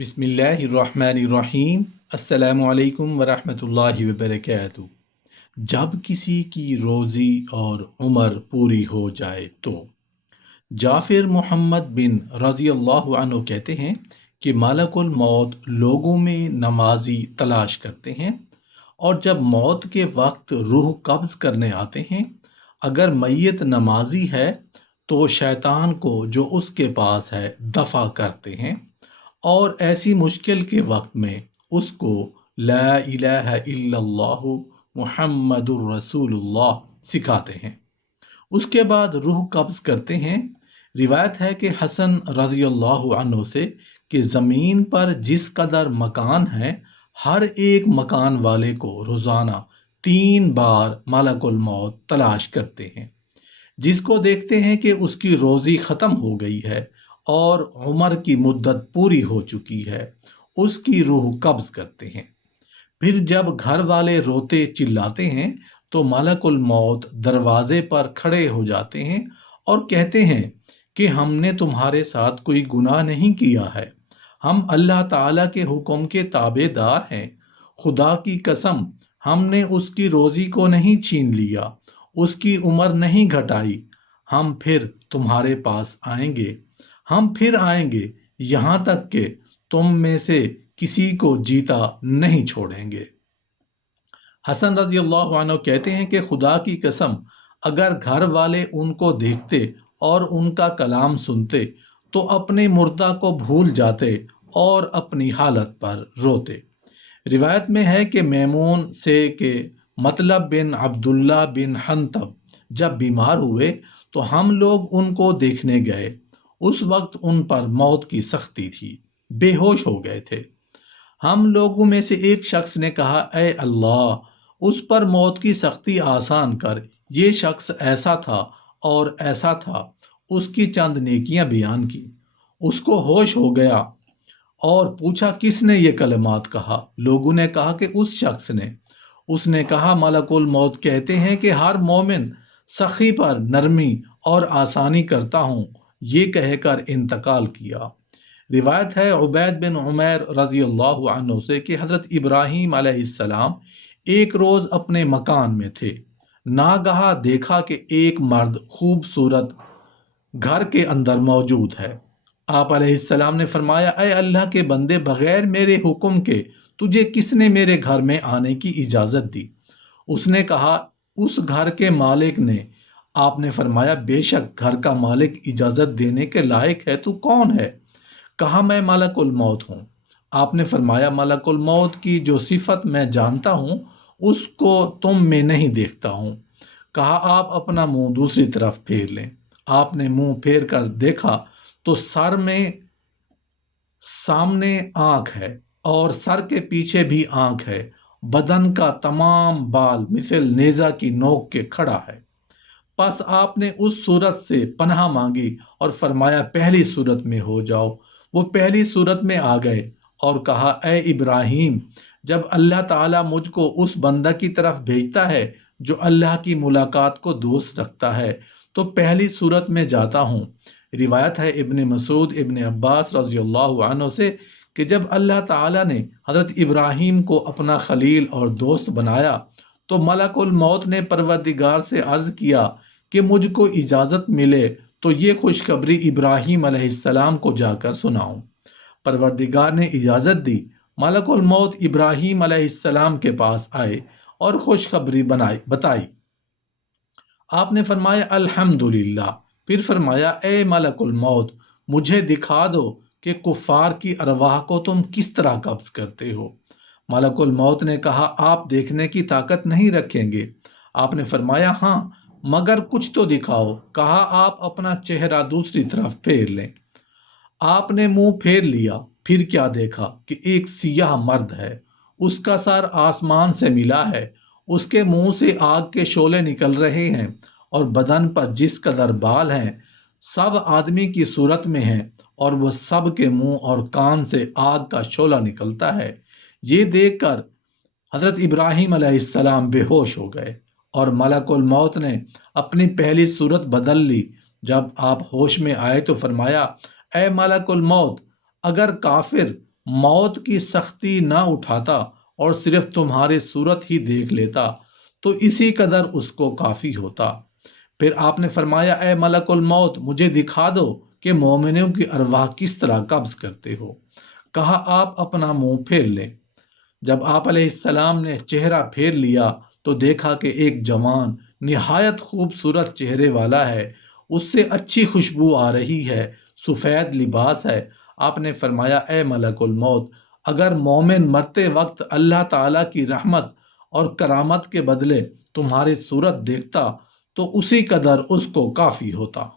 बिस्मिल्लाहिर्रहमानिर्रहीम। अस्सलामु अलैकुम वरहमतुल्लाहि वबरकातुहू। जब किसी की रोज़ी और उम्र पूरी हो जाए तो जाफिर मोहम्मद बिन रज़ियल्लाहु अन्हु कहते हैं कि मलकुल मौत लोगों में नमाजी तलाश करते हैं, और जब मौत के वक्त रूह कब्ज़ करने आते हैं, अगर मैयत नमाजी है तो शैतान को जो उसके पास है दफ़ा करते हैं, और ऐसी मुश्किल के वक्त में उसको ला इलाहा इल्लल्लाहु मुहम्मदुर रसूलुल्लाह सिखाते हैं। उसके बाद रूह कब्ज़ करते हैं। रिवायत है कि हसन रज़ियल्लाहु अन्हु से कि ज़मीन पर जिस कदर मकान हैं, हर एक मकान वाले को रोज़ाना 3 बार मलकुल मौत तलाश करते हैं। जिसको देखते हैं कि उसकी रोज़ी ख़त्म हो गई है और उम्र की मुद्दत पूरी हो चुकी है, उसकी रूह कब्ज़ करते हैं। फिर जब घर वाले रोते चिल्लाते हैं तो मलकुल मौत दरवाजे पर खड़े हो जाते हैं और कहते हैं कि हमने तुम्हारे साथ कोई गुनाह नहीं किया है, हम अल्लाह ताला के हुक्म के ताबेदार हैं। खुदा की कसम, हमने उसकी रोज़ी को नहीं छीन लिया, उसकी उम्र नहीं घटाई। हम फिर तुम्हारे पास आएंगे, हम फिर आएंगे, यहाँ तक कि तुम में से किसी को जीता नहीं छोड़ेंगे। हसन रजी अल्लाह अन्हु कहते हैं कि खुदा की कसम, अगर घर वाले उनको देखते और उनका कलाम सुनते तो अपने मुर्दा को भूल जाते और अपनी हालत पर रोते। रिवायत में है कि मैमून से के मतलब बिन अब्दुल्ला बिन हंतब जब बीमार हुए तो हम लोग उनको देखने गए। उस वक्त उन पर मौत की सख्ती थी, बेहोश हो गए थे। हम लोगों में से एक शख्स ने कहा, ए अल्लाह, उस पर मौत की सख्ती आसान कर, ये शख्स ऐसा था और ऐसा था। उसकी चंद नेकियां बयान की। उसको होश हो गया और पूछा, किसने ये कलमात कहा? लोगों ने कहा कि उस शख्स ने। उसने कहा, मलकुल मौत कहते हैं कि हर मोमिन सखी पर नरमी और आसानी करता हूँ। ये कहकर इंतकाल किया। रिवायत है उबैद बिन उमैर रज़ी अल्लाहु अन्हु से कि हज़रत इब्राहीम अलैहिस्सलाम एक रोज़ अपने मकान में थे। नागहा देखा कि एक मर्द खूबसूरत घर के अंदर मौजूद है। आप अलैहिस्सलाम ने फरमाया, ऐ अल्लाह के बंदे, बगैर मेरे हुक्म के तुझे किसने मेरे घर में आने की इजाज़त दी? उसने कहा, उस घर के मालिक ने। आपने फरमाया, बेशक घर का मालिक इजाज़त देने के लायक है, तू कौन है? कहा, मैं मलकुल मौत हूँ। आपने फरमाया, मलकुल मौत की जो सिफत मैं जानता हूँ उसको तुम में नहीं देखता हूँ। कहा, आप अपना मुंह दूसरी तरफ फेर लें। आपने मुंह फेर कर देखा तो सर में सामने आंख है और सर के पीछे भी आंख है। बदन का तमाम बाल मिसल नेजा की नोक के खड़ा है। बस आपने उस सूरत से पनाह मांगी और फरमाया, पहली सूरत में हो जाओ। वो पहली सूरत में आ गए और कहा, ए इब्राहिम, जब अल्लाह ताला मुझको उस बंदा की तरफ भेजता है जो अल्लाह की मुलाकात को दोस्त रखता है तो पहली सूरत में जाता हूँ। रिवायत है इब्न मसूद इब्न अब्बास रज़ियल्लाहु अन्हु से कि जब अल्लाह ताला ने हज़रत इब्राहिम को अपना खलील और दोस्त बनाया तो मलकुल मौत ने परवरदिगार से अर्ज़ किया कि मुझको इजाज़त मिले तो ये खुशखबरी इब्राहीम अलैहिस्सलाम को जाकर सुनाऊं। परवरदिगार ने इजाज़त दी। मलकुल मौत इब्राहीम अलैहिस्सलाम के पास आए और खुशखबरी बताई। आपने फरमाया, अल्हम्दुलिल्लाह। फिर फरमाया, ए मलकुल मौत, मुझे दिखा दो कि कुफ़ार की अरवाह को तुम किस तरह कब्ज़ करते हो। मलकुल मौत ने कहा, आप देखने की ताकत नहीं रखेंगे। आपने फरमाया, हाँ, मगर कुछ तो दिखाओ। कहा, आप अपना चेहरा दूसरी तरफ फेर लें। आपने मुंह फेर लिया। फिर क्या देखा कि एक सियाह मर्द है। उसका सर आसमान से मिला है। उसके मुंह से आग के शोले निकल रहे हैं और बदन पर जिस कदर बाल हैं सब आदमी की सूरत में हैं, और वह सब के मुंह और कान से आग का शोला निकलता है। ये देखकर हज़रत इब्राहीम अलैहिस्सलाम बेहोश हो गए और मलकुल मौत ने अपनी पहली सूरत बदल ली। जब आप होश में आए तो फरमाया, ए मलकुल मौत, अगर काफिर موت کی سختی نہ اٹھاتا اور صرف تمہاری صورت ہی دیکھ لیتا تو اسی قدر اس کو کافی ہوتا۔ پھر آپ نے فرمایا اے ملک الموت مجھے دکھا دو کہ مومنوں کی ارواح کس طرح قبض کرتے ہو۔ کہا آپ اپنا منہ پھیر لیں۔ جب آپ علیہ السلام نے چہرہ پھیر لیا تو دیکھا کہ ایک جوان نہایت خوبصورت چہرے والا ہے، اس سے اچھی خوشبو آ رہی ہے، سفید لباس ہے۔ آپ نے فرمایا اے ملک الموت اگر مومن مرتے وقت اللہ تعالیٰ کی رحمت اور کرامت کے بدلے تمہاری صورت دیکھتا تو اسی قدر اس کو کافی ہوتا۔